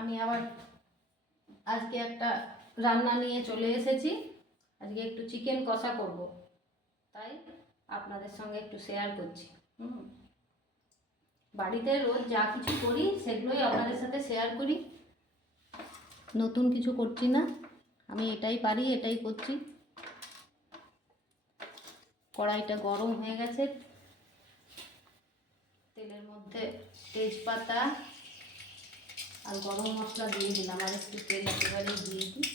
আমি আবার আজকে একটা রান্না নিয়ে চলে এসেছি। আজকে একটু চিকেন কষা করব, তাই আপনাদের সঙ্গে একটু শেয়ার করছি। বাড়িতে রোজ যা কিছু করি সেগুলোই আপনাদের সাথে শেয়ার করি, নতুন কিছু করছি না। আমি এটাই পারি, এটাই করছি। কড়াইটা গরম হয়ে গেছে, তেলের মধ্যে তেজপাতা আর গরম মশলা দিয়ে দিলাম। আর একটু তেল একেবারে দিয়ে দিই।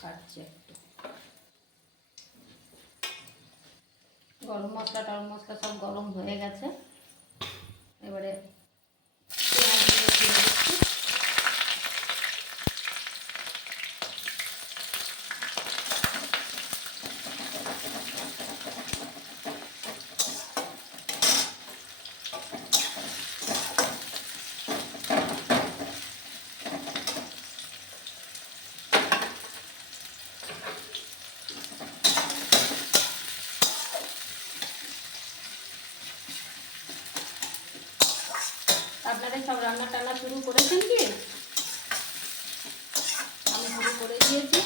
খাচ্ছে একটু গরম মশলা টরম মশলা সব গরম হয়ে গেছে। এবারে পেঁয়াজগুলো দিয়ে দিচ্ছি। আপনারা সব রান্না টান্না শুরু করেছেন কি? আমি শুরু করে দিয়েছি।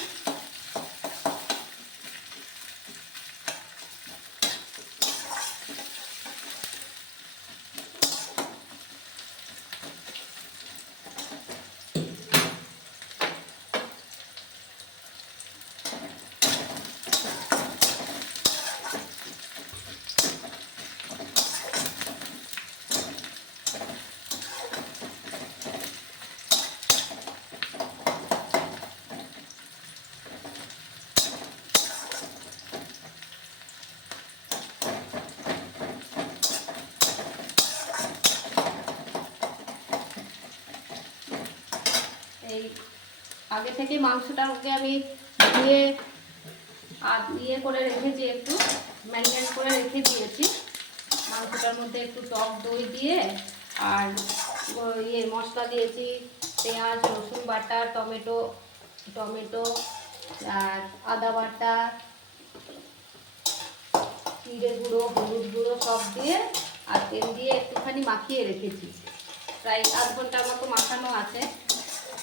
এই আগে থেকে মাংসটাকে আমি ধুয়ে আর করে রেখেছি, একটু ম্যারিনেট করে রেখে দিয়েছি। মাংসটার মধ্যে একটু টক দই দিয়ে আর মশলা দিয়েছি, পেঁয়াজ রসুন বাটা, টমেটো আর আদা বাটা, জিরে গুঁড়ো, হলুদ গুঁড়ো সব দিয়ে আর তেল দিয়ে একটুখানি মাখিয়ে রেখেছি। প্রায় আধ ঘন্টার মতো মাখানো আছে।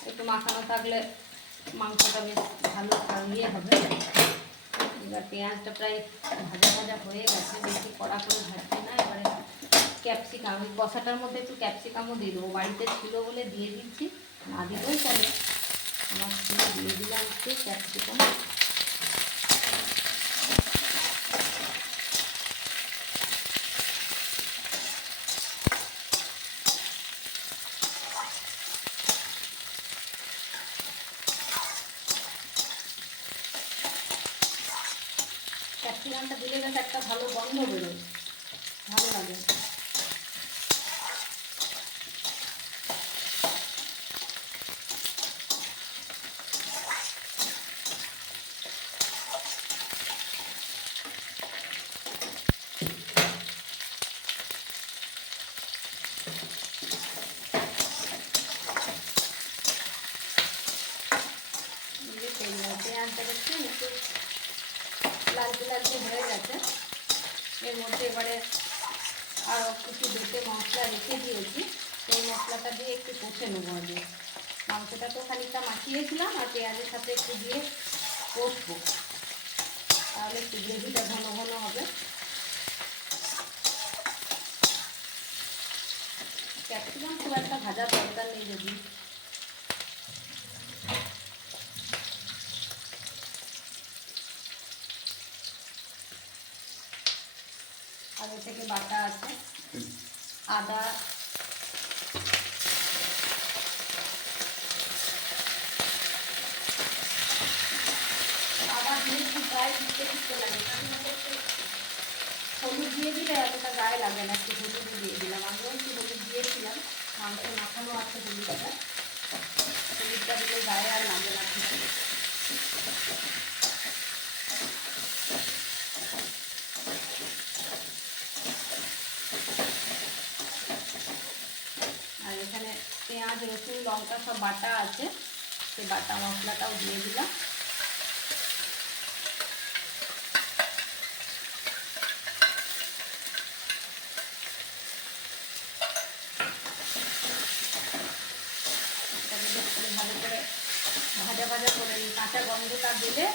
একটু মাখানো থাকলে মাংসটা বেশ ভালো ইয়ে হবে। এবার পেঁয়াজটা প্রায় ভাজা ভাজা হয়ে গেছে, বেশি কড়া করে ভাজছি না। এবারে ক্যাপসিকাম, ওই কষাটার মধ্যে একটু ক্যাপসিকামও দিয়ে দেবো। বাড়িতে ছিল বলে দিয়ে দিচ্ছি, না দিলেও চলে। আমার ছিল, দিয়ে দিলাম একটু ক্যাপসিকাম। ক্যাপসিকামটা দিলে বেশ একটা ভালো গন্ধ বেরোয়, ভালো লাগে। পেঁয়াজটা দেখছি একটু লালচে লালচে হয়ে গেছে। এর মধ্যে এবারে আরও কিছু বেটে মশলা রেখে দিয়েছি, সেই মশলাটা দিয়ে একটু কষে নেবো। আগে মাংসটা তো খানিকটা মাখিয়েছিলাম, আর পেঁয়াজের সাথে একটু দিয়ে কষবো, তাহলে একটু গ্রেভিটা ঘন ঘন হবে। ক্যাপসিকাম খুব একটা ভাজা দরকার নেই, যদি আগে থেকে বাটা আছে। আদা দিয়ে একটু গায়ে দিতে লাগে, হলুদ দিয়ে দিলে এতটা গায়ে লাগে না। একটু হলুদ দিয়ে দিলাম, আমিও একটু হলুদ দিয়েছিলাম। মাংস মাখানো আছে হলুদটা, হলুদটা দিলে গায়ে আর লাগে না ঠিক। আর এখানে পেঁয়াজ রসুন লঙ্কা সব বাটা আছে, সেই বাটা মশলাটাও দিয়ে দিলাম। ভালো করে ভাজা ভাজা করে নিই, কাঁচা গন্ধটা দিলে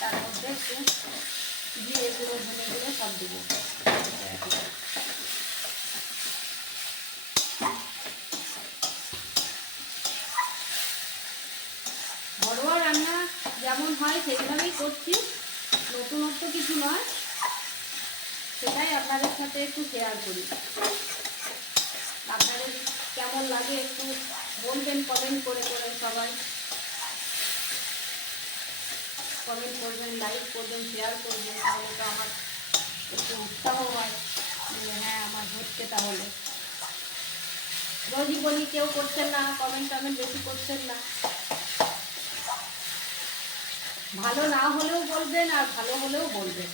তার মধ্যে একটু জিরে গুঁড়ো ধনে গুঁড়ো সব দেবো। ঘরোয়া রান্না যেমন হয় সেইভাবেই করছি, নতুনত্ব কিছু নয়, সেটাই আপনাদের সাথে একটু শেয়ার করি। আপনাদের কেমন লাগে একটু বলবেন কমেন্ট করে করে, সবাই কমেন্ট করবেন, লাইক করবেন, শেয়ার করবেন, তাহলে তো আমার একটু উৎসাহ হয় যে হ্যাঁ আমার হচ্ছে। তাহলে রোজই বলি কেউ করছেন না, কমেন্ট বেশি করছেন না। ভালো না হলেও বলবেন আর ভালো হলেও বলবেন।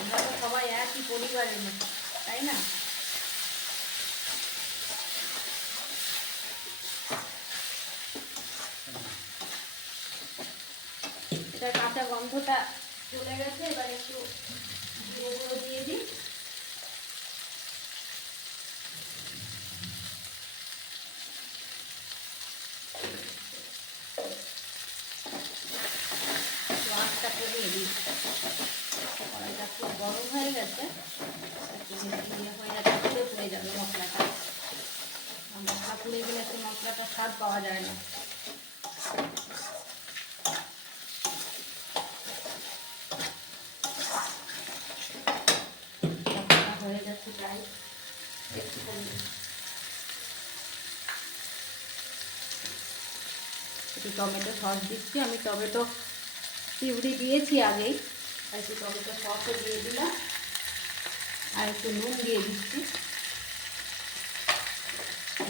আমরা তো সবাই একই পরিবারের মতো, তাই না? এটা কাঁচা গন্ধটা চলে গেছে, এবার একটু জিরে গুঁড়ো দিয়ে দিই। আঁচটা কমিয়ে দিই, কড়াইটা খুব গরম হয়ে গেছে, একটু বেশি ইয়ে হয়ে যাচ্ছে, পুড়ে পুড়ে যাবে মশলাটা। মশলা পুড়ে গেলে একটু মশলাটা স্বাদ পাওয়া যায় না। হয়ে যাচ্ছে প্রায়, একটু টমেটো সস দিচ্ছি। আমি টমেটো পিউরি দিয়েছি আগেই, আর একটু টমেটো সসও দিয়ে দিলাম, আর একটু নুন দিয়ে দিচ্ছি।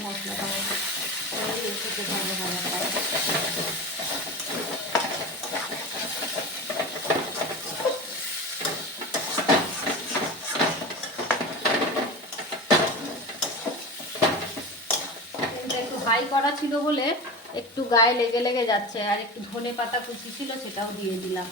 মশলাটা এসেছে ভালো ভাজাটায়। একটু হাই করা ছিল বলে একটু গায়ে লেগে লেগে যাচ্ছে, আর একটু ধনে পাতা কুচি ছিল সেটাও দিয়ে দিলাম।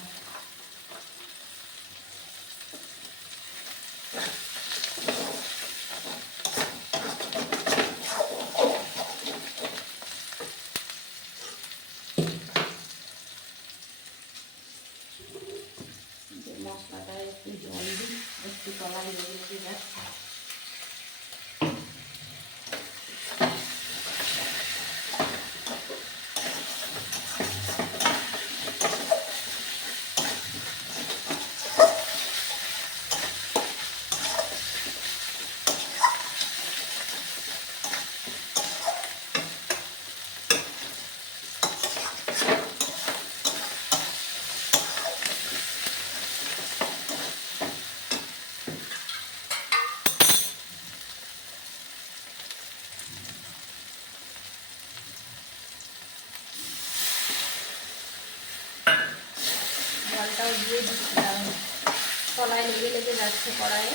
মশলাটা একটু জল দিই, একটু তলায় লেগে লেগে যাচ্ছে। জলটাও দিয়ে দিচ্ছি, কারণ তলায় লেগে লেগে যাচ্ছে কড়াইয়ে।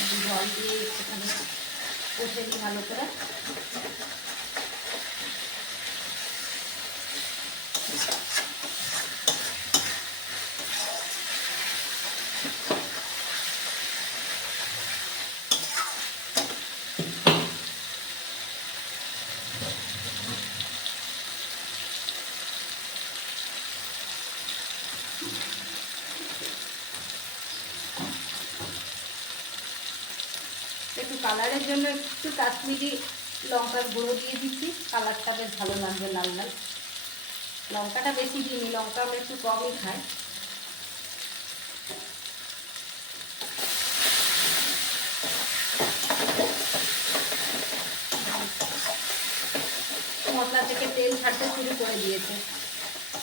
একটু জল দিয়ে একটুখানি কষে দিই ভালো করে। একটু কালারের জন্য একটু কাশ্মীরি লঙ্কার গুঁড়ো দিয়ে দিচ্ছি, কালারটা বেশ ভালো লাগবে, লাল লাল। লঙ্কাটা বেশি দিইনি, লঙ্কা আমরা একটু কমই খাই। মশলা থেকে তেল ছাড়তে শুরু করে দিয়েছে,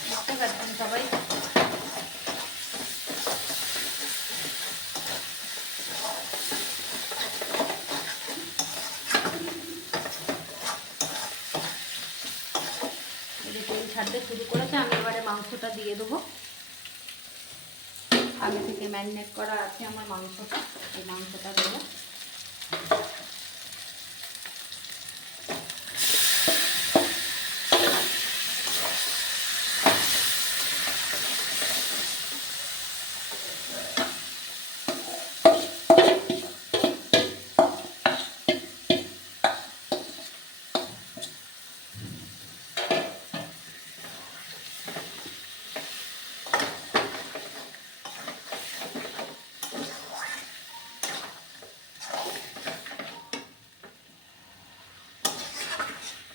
বুঝতে পারছেন সবাই। কষাতে শুরু করেছে। আমি এবারে মাংসটা দিয়ে দেবো। আগে থেকে ম্যারিনেট করা আছে আমার মাংসটা, এই মাংসটা দেবো।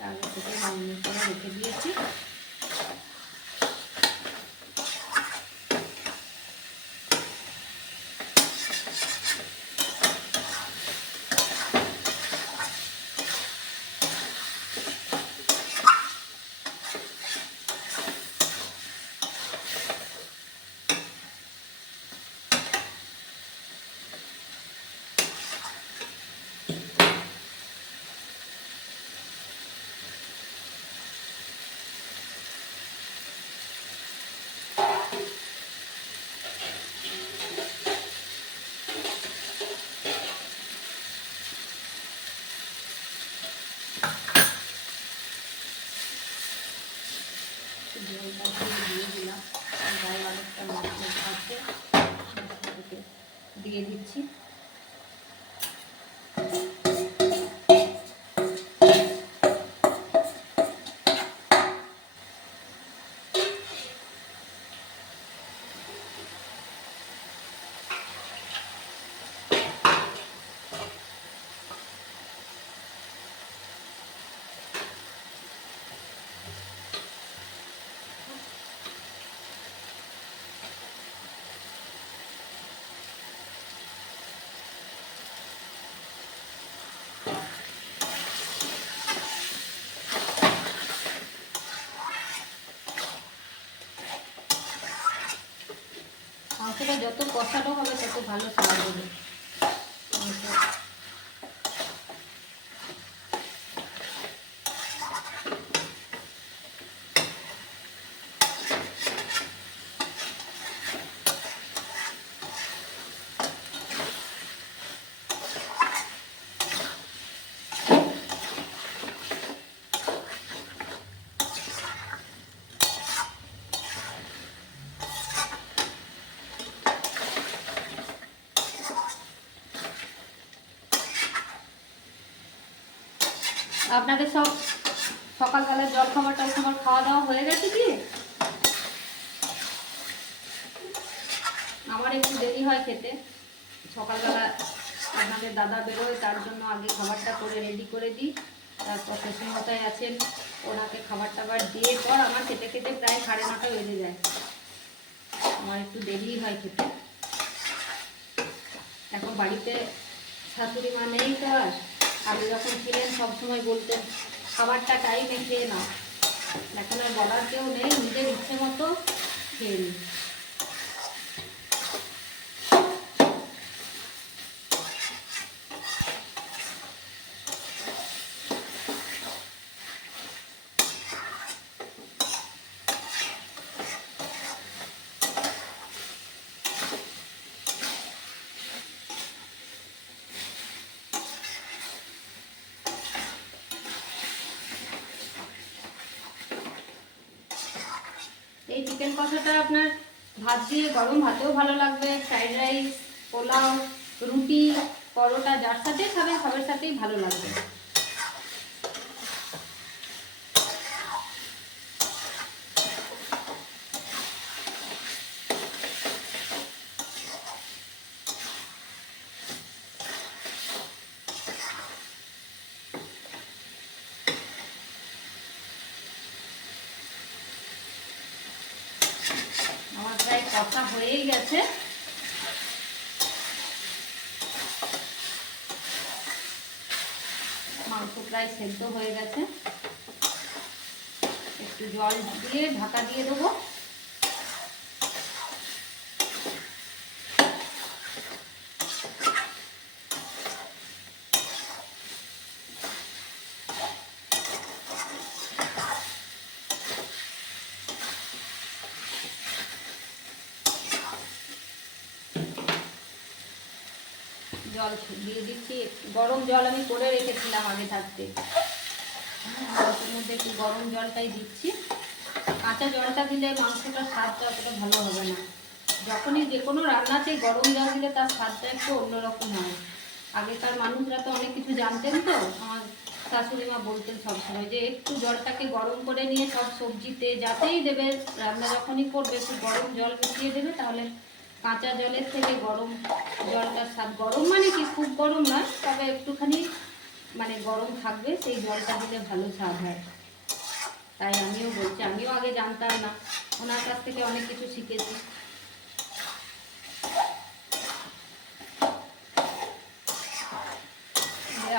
আগে থেকে ম্যারিনেট করে রেখে দিয়েছি। দিয়ে দিলাম, গায়ে অনেকটা মাছ আছে, দিয়ে দিচ্ছি। মাংসটা যত কষানো হবে তত ভালো স্বাদ হবে। আপনাদের সব সকালবেলার জলখাবার টলখাবার খাওয়া দাওয়া হয়ে গেছে কি? আমার একটু দেরি হয় খেতে। সকালবেলা আপনাদের দাদা বেরোয়, তার জন্য আগে খাবারটা করে রেডি করে দিই। তারপর শ্বশুরমশাই আছেন, ওনাকে খাবার টাবার দিয়ে পর আমার খেতে খেতে প্রায় 9:30 বেজে যায়। আমার একটু দেরি হয় খেতে। এখন বাড়িতে শাশুড়ি মা নেই তো, আর আগে যখন ছিলেন সবসময় বলতেন খাবারটা টাইমে খেয়ে নাও। এখন আর বলার কেউ নেই, নিজের ইচ্ছে মতো খেয়ে নিই। এই চিকেন কষাটা আপনার ভাত দিয়ে, গরম ভাতেও ভালো লাগবে, ফ্রাইড রাইস, পোলাও, রুটি, পরোটা, যার সাথে খাবেন সবার সাথেই ভালো লাগবে। আমার প্রায় কষা হয়েই গেছে। মাংস প্রায় সেদ্ধ হয়ে গেছে। একটু জল দিয়ে ঢাকা দিয়ে দেবো। জল দিয়ে দিচ্ছি। গরম জল আমি করে রেখেছিলাম আগে থাকতে, মাংসের মধ্যে একটু গরম জলটাই দিচ্ছি। কাঁচা জলটা দিলে মাংসটার স্বাদটা অতটা ভালো হবে না। যখনই যে কোনো রান্নাতে গরম জল দিলে তার স্বাদটা একটু অন্যরকম হয়। আগেকার মানুষরা তো অনেক কিছু জানতেন, তো আমার শাশুড়ি মা বলতেন সবসময় যে একটু জলটাকে গরম করে নিয়ে সব সবজিতে যাতেই দেবে, রান্না যখনই করবে একটু গরম জল মিশিয়ে দেবে, তাহলে কাঁচা জলের থেকে গরম জলটার স্বাদ, গরম মানে কি খুব গরম নয়, তবে একটুখানি মানে গরম থাকবে, সেই জলটা দিলে ভালো স্বাদ হয়। তাই আমিও বলছি, আমিও আগে জানতাম না, ওনার কাছ থেকে অনেক কিছু শিখেছি।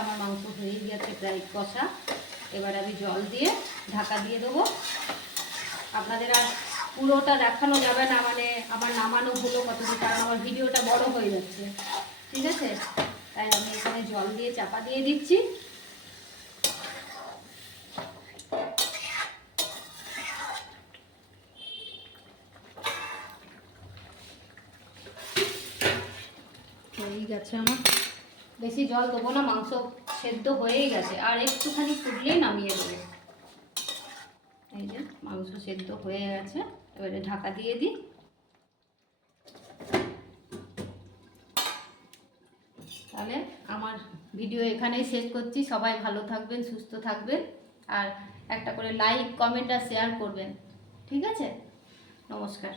আমার মাংস হয়ে গেছে প্রায় কষা, এবার আমি জল দিয়ে ঢাকা দিয়ে দেবো। আপনাদের আর পুরোটা দেখানো যাবে না, মানে আমার নামানো হলো কতটুকু, কারণ আমার ভিডিওটা বড় হয়ে যাচ্ছে, ঠিক আছে? তাই আমি এখানে জল দিয়ে চাপা দিয়ে দিচ্ছি। হয়েই গেছে আমার, বেশি জল দেবো না, মাংস সেদ্ধ হয়েই গেছে, আর একটুখানি ফুটলেই নামিয়ে দেবো। এই যে মাংস সেদ্ধ হয়ে গেছে, এবারে ঢাকা দিয়ে দিই। তাহলে আমার ভিডিও এখানেই শেষ করছি। সবাই ভালো থাকবেন, সুস্থ থাকবেন, আর একটা করে লাইক, কমেন্ট আর শেয়ার করবেন, ঠিক আছে? নমস্কার।